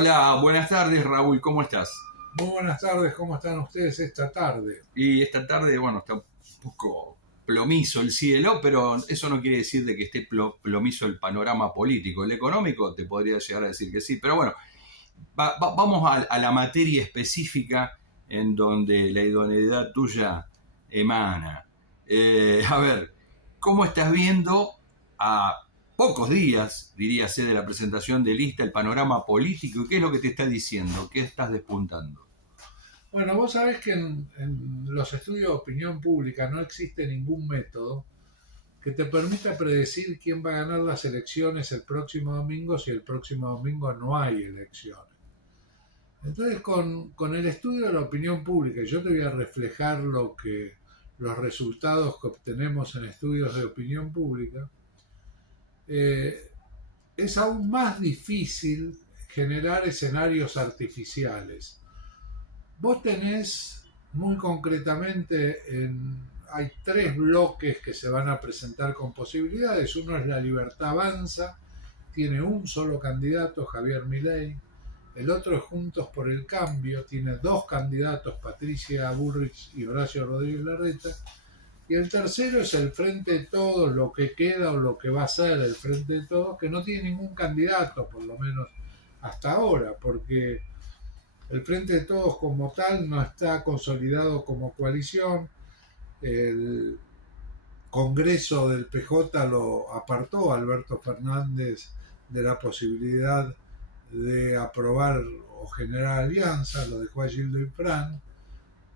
Hola, buenas tardes Raúl, ¿cómo estás? Muy buenas tardes, ¿cómo están ustedes esta tarde? Y esta tarde, bueno, está un poco plomizo el cielo, pero eso no quiere decir de que esté plomizo el panorama político. El económico te podría llegar a decir que sí, pero bueno, vamos a la materia específica en donde la idoneidad tuya emana. A ver, ¿cómo estás viendo a pocos días, diríase, de la presentación de lista el panorama político? ¿Y qué es lo que te está diciendo? ¿Qué estás despuntando? Bueno, vos sabés que en los estudios de opinión pública no existe ningún método que te permita predecir quién va a ganar las elecciones el próximo domingo si el próximo domingo no hay elecciones. Entonces, con el estudio de la opinión pública, y yo te voy a reflejar los resultados que obtenemos en estudios de opinión pública, eh, es aún más difícil generar escenarios artificiales. Vos tenés muy concretamente, hay tres bloques que se van a presentar con posibilidades. Uno es La Libertad Avanza, tiene un solo candidato, Javier Milei. El otro es Juntos por el Cambio, tiene dos candidatos, Patricia Bullrich y Horacio Rodríguez Larreta. Y el tercero es el Frente de Todos, lo que queda o lo que va a ser el Frente de Todos, que no tiene ningún candidato, por lo menos hasta ahora, porque el Frente de Todos como tal no está consolidado como coalición. El Congreso del PJ lo apartó a Alberto Fernández de la posibilidad de aprobar o generar alianzas, lo dejó a Gildo Infran.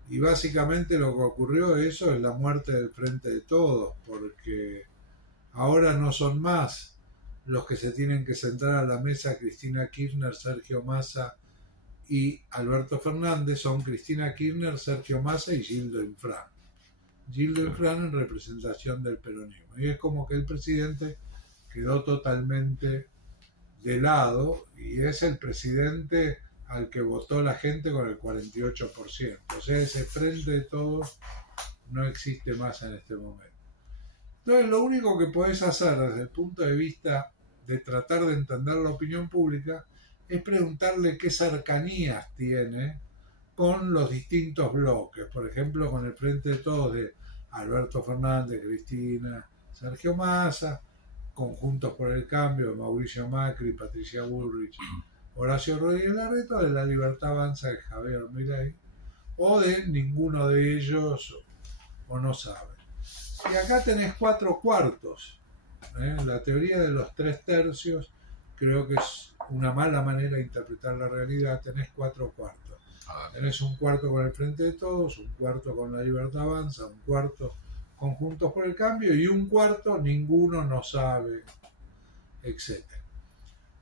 Y básicamente lo que ocurrió eso es la muerte del Frente de Todos, porque ahora no son más los que se tienen que sentar a la mesa Cristina Kirchner, Sergio Massa y Alberto Fernández, son Cristina Kirchner, Sergio Massa y Gildo Infran. Gildo Infran en representación del peronismo. Y es como que el presidente quedó totalmente de lado y es el presidente al que votó la gente con el 48%. O sea, ese Frente de Todos no existe más en este momento. Entonces, lo único que podés hacer desde el punto de vista de tratar de entender la opinión pública es preguntarle qué cercanías tiene con los distintos bloques. Por ejemplo, con el Frente de Todos de Alberto Fernández, Cristina, Sergio Massa, con Juntos por el Cambio de Mauricio Macri, Patricia Bullrich, Horacio Rodríguez Larreta, de La Libertad Avanza de Javier Milei, o de ninguno de ellos, o no sabe. Y acá tenés 4/4. La teoría de los 3/3 creo que es una mala manera de interpretar la realidad. Tenés 4/4. Tenés un cuarto con el Frente de Todos, un cuarto con La Libertad Avanza, un cuarto con Juntos por el Cambio y un cuarto ninguno no sabe, etc.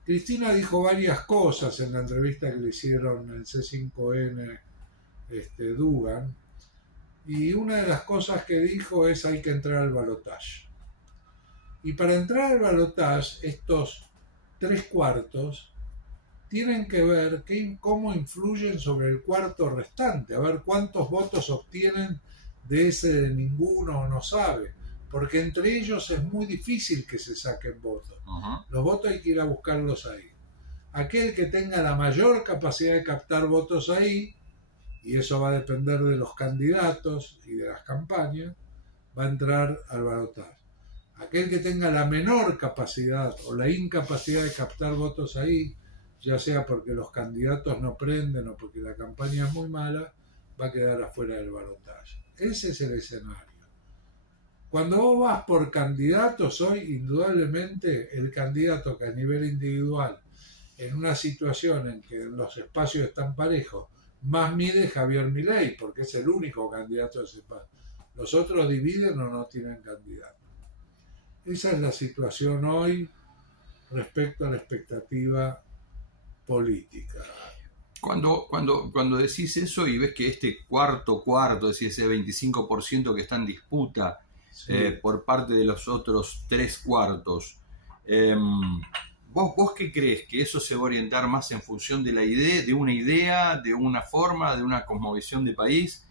Cristina dijo varias cosas en la entrevista que le hicieron en C5N Dugan, y una de las cosas que dijo es hay que entrar al balotaje. Y para entrar al balotaje, estos 3/4 tienen que ver cómo influyen sobre el cuarto restante, a ver cuántos votos obtienen de ese de ninguno o no sabe, porque entre ellos es muy difícil que se saquen votos. Los votos hay que ir a buscarlos ahí. Aquel que tenga la mayor capacidad de captar votos ahí, y eso va a depender de los candidatos y de las campañas, va a entrar al balotaje. Aquel que tenga la menor capacidad o la incapacidad de captar votos ahí, ya sea porque los candidatos no prenden o porque la campaña es muy mala, va a quedar afuera del balotaje. Ese es el escenario. Cuando vos vas por candidatos hoy, indudablemente el candidato que a nivel individual, en una situación en que los espacios están parejos, más mide Javier Milei, porque es el único candidato de ese espacio. Los otros dividen o no tienen candidato. Esa es la situación hoy respecto a la expectativa política. Cuando decís eso y ves que este cuarto, es decir, ese 25% que está en disputa, sí, por parte de los otros 3/4, ¿vos qué crees? ¿Que eso se va a orientar más en función de de una idea, de una forma, de una cosmovisión de país?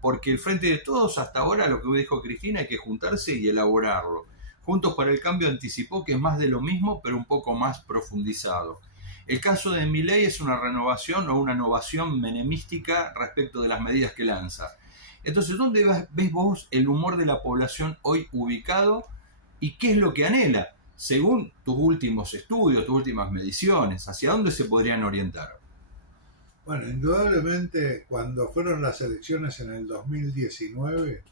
Porque el Frente de Todos, hasta ahora, lo que dijo Cristina, hay que juntarse y elaborarlo. Juntos por el Cambio anticipó que es más de lo mismo, pero un poco más profundizado. El caso de Milei es una renovación o una innovación menemística respecto de las medidas que lanza. Entonces, ¿dónde ves vos el humor de la población hoy ubicado y qué es lo que anhela? Según tus últimos estudios, tus últimas mediciones, ¿hacia dónde se podrían orientar? Bueno, indudablemente cuando fueron las elecciones en el 2019,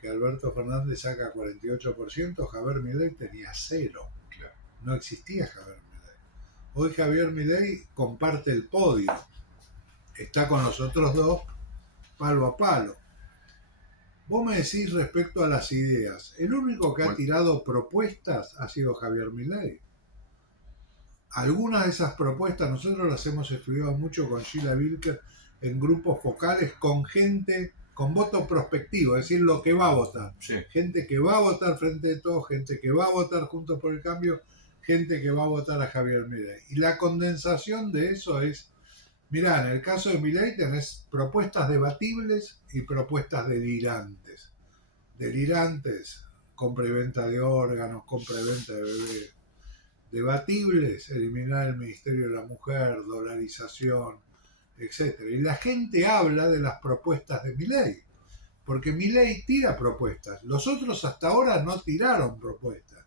que Alberto Fernández saca 48%, Javier Milei tenía 0. Claro. No existía Javier Milei. Hoy Javier Milei comparte el podio. Está con los otros dos palo a palo. Vos me decís respecto a las ideas, el único que ha tirado propuestas ha sido Javier Milei. Algunas de esas propuestas nosotros las hemos estudiado mucho con Sheila Wilker en grupos focales con gente con voto prospectivo, es decir, lo que va a votar. Sí. Gente que va a votar Frente de Todos, gente que va a votar Juntos por el Cambio, gente que va a votar a Javier Milei. Y la condensación de eso es, mirá, en el caso de Milei tenés propuestas debatibles y propuestas delirantes. Delirantes, compra y venta de órganos, compra y venta de bebés. Debatibles, eliminar el Ministerio de la Mujer, dolarización, etc. Y la gente habla de las propuestas de Milei, porque Milei tira propuestas. Los otros hasta ahora no tiraron propuestas.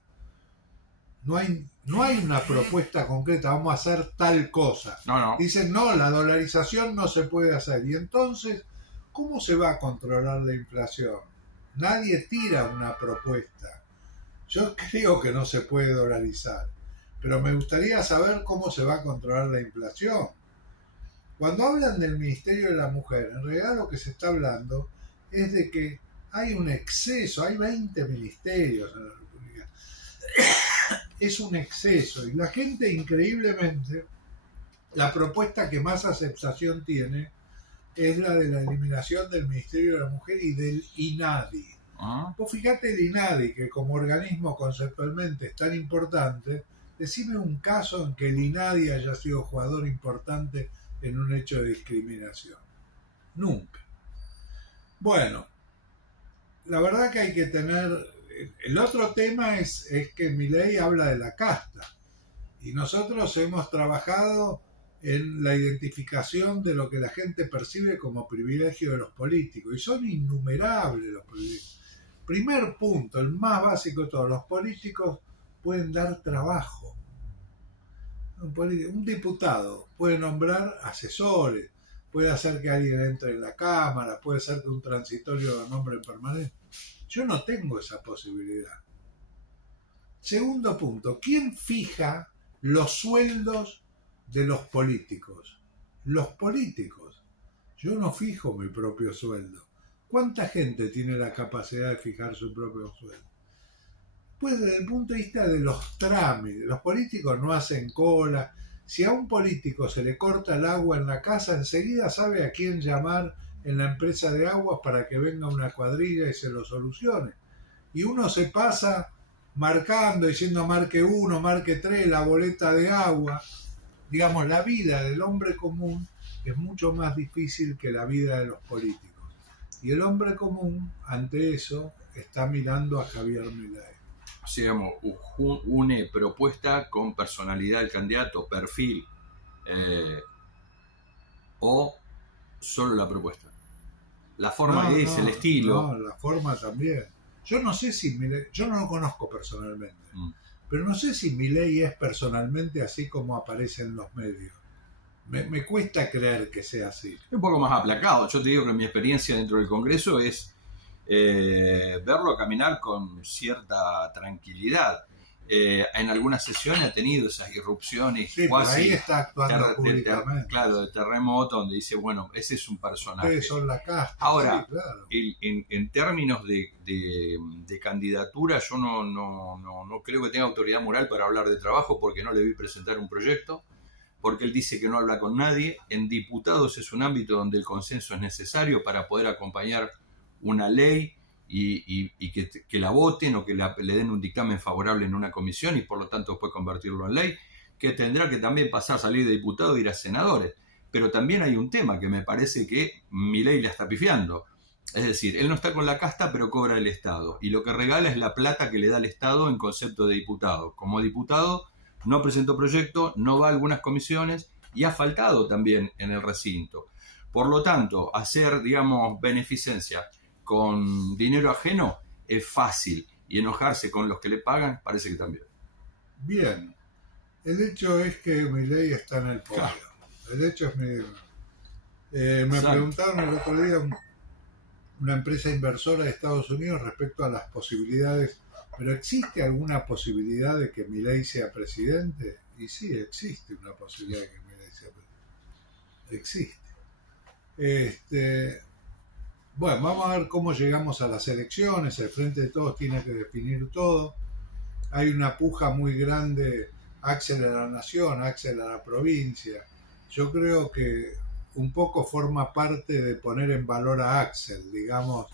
No hay una propuesta concreta, vamos a hacer tal cosa. No. Dicen, no, la dolarización no se puede hacer. Y entonces, ¿cómo se va a controlar la inflación? Nadie tira una propuesta. Yo creo que no se puede dolarizar, pero me gustaría saber cómo se va a controlar la inflación. Cuando hablan del Ministerio de la Mujer, en realidad lo que se está hablando es de que hay un exceso, hay 20 ministerios en la República. Es un exceso y la gente, increíblemente, la propuesta que más aceptación tiene es la de la eliminación del Ministerio de la Mujer y del INADI. Vos fíjate el INADI, que como organismo conceptualmente es tan importante, decime un caso en que el INADI haya sido jugador importante en un hecho de discriminación. Nunca. Bueno, la verdad que hay que tener... El otro tema es que Milei habla de la casta. Y nosotros hemos trabajado en la identificación de lo que la gente percibe como privilegio de los políticos. Y son innumerables los privilegios. Primer punto, el más básico de todos, los políticos pueden dar trabajo. Un diputado puede nombrar asesores, puede hacer que alguien entre en la Cámara, puede hacer que un transitorio lo nombre permanente. Yo no tengo esa posibilidad. Segundo punto, ¿quién fija los sueldos de los políticos? Los políticos. Yo no fijo mi propio sueldo. ¿Cuánta gente tiene la capacidad de fijar su propio sueldo? Pues desde el punto de vista de los trámites, los políticos no hacen cola. Si a un político se le corta el agua en la casa, enseguida sabe a quién llamar en la empresa de aguas para que venga una cuadrilla y se lo solucione. Y uno se pasa marcando, diciendo marque 1, marque 3, la boleta de agua. Digamos, la vida del hombre común es mucho más difícil que la vida de los políticos. Y el hombre común, ante eso, está mirando a Javier Milei. O sea, digamos, une propuesta con personalidad del candidato, perfil, o solo la propuesta. La forma es, el estilo. No, la forma también. Yo no sé si Milei, yo no lo conozco personalmente, pero no sé si Milei es personalmente así como aparece en los medios. Me cuesta creer que sea así. Un poco más aplacado. Yo te digo que mi experiencia dentro del Congreso es verlo caminar con cierta tranquilidad. En algunas sesiones ha tenido esas irrupciones, sí, cuasi ahí está actuando públicamente. claro, de terremoto, donde dice, bueno, ese es un personaje. Ustedes son la casta. Ahora, sí, claro. en términos de candidatura, yo no creo que tenga autoridad moral para hablar de trabajo, porque no le vi presentar un proyecto, porque él dice que no habla con nadie. En diputados es un ámbito donde el consenso es necesario para poder acompañar una ley y que la voten o que le den un dictamen favorable en una comisión y por lo tanto después convertirlo en ley, que tendrá que también salir de diputado e ir a senadores. Pero también hay un tema que me parece que Milei la está pifiando. Es decir, él no está con la casta, pero cobra el Estado. Y lo que regala es la plata que le da el Estado en concepto de diputado. Como diputado no presentó proyecto, no va a algunas comisiones y ha faltado también en el recinto. Por lo tanto, hacer, digamos, beneficencia con dinero ajeno es fácil y enojarse con los que le pagan parece que también. Bien, el hecho es que Milei está en el poder. Claro. El hecho es me Exacto. preguntaron el otro día una empresa inversora de Estados Unidos respecto a las posibilidades, pero ¿existe alguna posibilidad de que Milei sea presidente? Y sí, existe una posibilidad de que Milei sea presidente. Existe. Bueno, vamos a ver cómo llegamos a las elecciones. El Frente de Todos tiene que definir todo. Hay una puja muy grande, Axel a la nación, Axel a la provincia. Yo creo que un poco forma parte de poner en valor a Axel, digamos.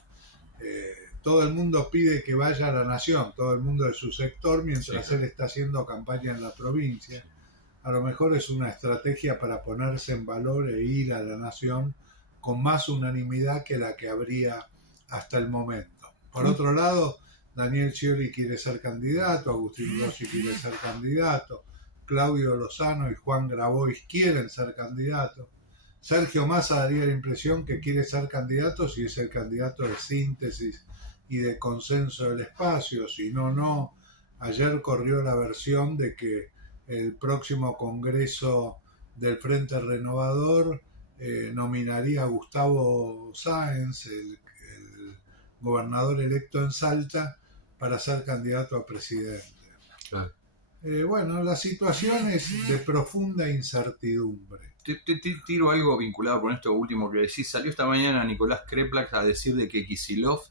Todo el mundo pide que vaya a la nación, todo el mundo de su sector, mientras Sí. él está haciendo campaña en la provincia. A lo mejor es una estrategia para ponerse en valor e ir a la nación con más unanimidad que la que habría hasta el momento. Por otro lado, Daniel Scioli quiere ser candidato, Agustín Rossi quiere ser candidato, Claudio Lozano y Juan Grabois quieren ser candidatos. Sergio Massa daría la impresión que quiere ser candidato si es el candidato de síntesis y de consenso del espacio, si no, no. Ayer corrió la versión de que el próximo Congreso del Frente Renovador nominaría a Gustavo Sáenz, el gobernador electo en Salta, para ser candidato a presidente. Claro. Bueno, la situación es de profunda incertidumbre. Te tiro algo vinculado con esto último que decís. Salió esta mañana Nicolás Kreplak a decir de que Kicillof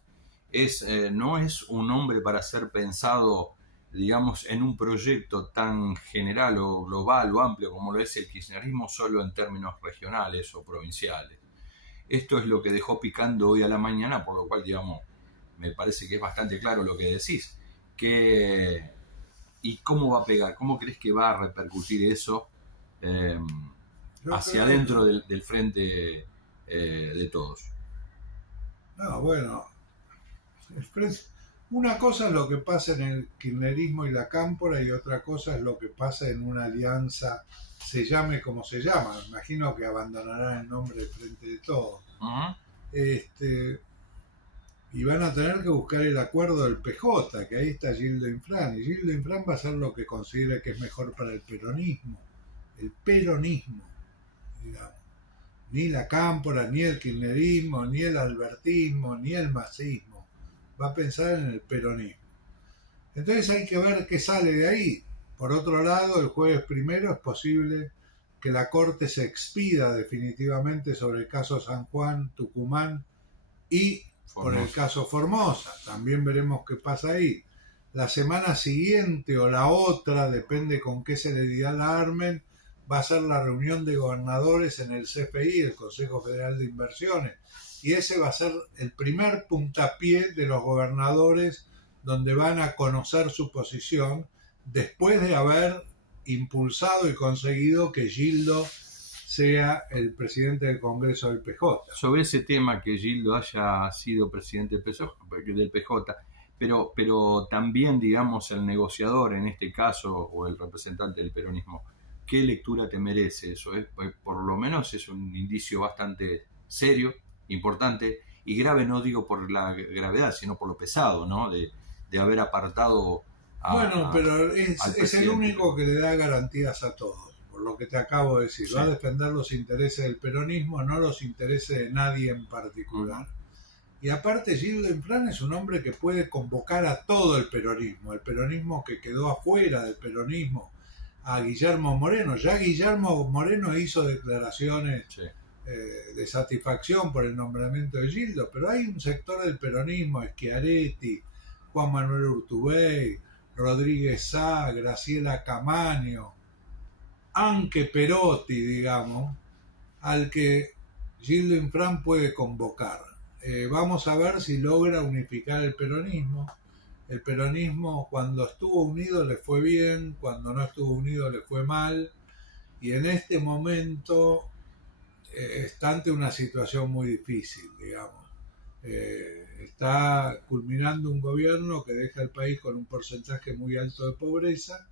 no es un hombre para ser pensado, digamos, en un proyecto tan general o global o amplio como lo es el kirchnerismo, solo en términos regionales o provinciales. Esto es lo que dejó picando hoy a la mañana, por lo cual, digamos, me parece que es bastante claro lo que decís. ¿Y cómo va a pegar? ¿Cómo crees que va a repercutir eso hacia adentro del frente de todos? No, bueno, una cosa es lo que pasa en el kirchnerismo y la cámpora y otra cosa es lo que pasa en una alianza, se llame como se llama. Imagino que abandonarán el nombre del Frente de Todos. Y van a tener que buscar el acuerdo del PJ, que ahí está Gildo Infran, y Gildo Infran va a hacer lo que considere que es mejor para el peronismo, digamos. Ni la cámpora, ni el kirchnerismo, ni el albertismo, ni el masismo. Va a pensar en el peronismo. Entonces hay que ver qué sale de ahí. Por otro lado, el jueves primero es posible que la Corte se expida definitivamente sobre el caso San Juan, Tucumán y por el caso Formosa. También veremos qué pasa ahí. La semana siguiente o la otra, depende con qué celeridad la armen, va a ser la reunión de gobernadores en el CFI, el Consejo Federal de Inversiones. Y ese va a ser el primer puntapié de los gobernadores donde van a conocer su posición después de haber impulsado y conseguido que Gildo sea el presidente del Congreso del PJ. Sobre ese tema que Gildo haya sido presidente del PJ, pero también, digamos, el negociador en este caso, o el representante del peronismo, ¿qué lectura te merece eso? Por lo menos es un indicio bastante serio, importante y grave, no digo por la gravedad, sino por lo pesado, ¿no? De haber apartado bueno, pero es el único que le da garantías a todos, por lo que te acabo de decir. Sí. Va a defender los intereses del peronismo, no los intereses de nadie en particular. Y aparte, Gildo Infran es un hombre que puede convocar a todo el peronismo que quedó afuera del peronismo, a Guillermo Moreno. Ya Guillermo Moreno hizo declaraciones de satisfacción por el nombramiento de Gildo, pero hay un sector del peronismo, Schiaretti, Juan Manuel Urtubey, Rodríguez Sá, Graciela Camaño, Anque Perotti, digamos, al que Gildo Infran puede convocar. Vamos a ver si logra unificar el peronismo. El peronismo, cuando estuvo unido le fue bien, cuando no estuvo unido le fue mal, y en este momento está ante una situación muy difícil, digamos. Está culminando un gobierno que deja al país con un porcentaje muy alto de pobreza,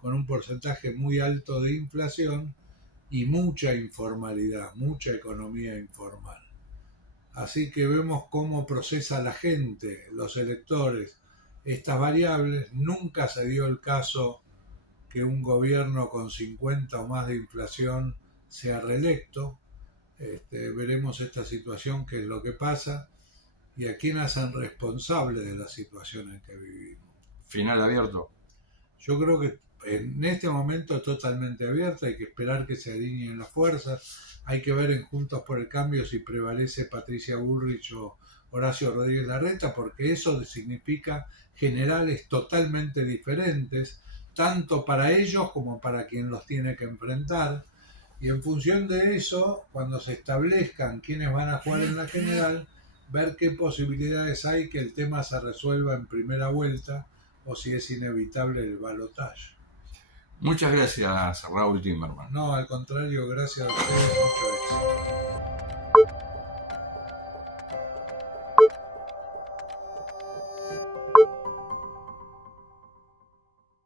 con un porcentaje muy alto de inflación y mucha informalidad, mucha economía informal. Así que vemos cómo procesa la gente, los electores, estas variables. Nunca se dio el caso que un gobierno con 50 o más de inflación sea reelecto. Veremos esta situación, qué es lo que pasa y a quién hacen responsable de la situación en que vivimos. Final abierto. Yo creo que en este momento es totalmente abierta, hay que esperar que se alineen las fuerzas, hay que ver en Juntos por el Cambio si prevalece Patricia Bullrich o Horacio Rodríguez Larreta, porque eso significa generales totalmente diferentes, tanto para ellos como para quien los tiene que enfrentar, y en función de eso, cuando se establezcan quiénes van a jugar en la general, ver qué posibilidades hay que el tema se resuelva en primera vuelta o si es inevitable el balotaje. Muchas gracias, Raúl Timerman. No, al contrario, gracias a ustedes, mucho éxito.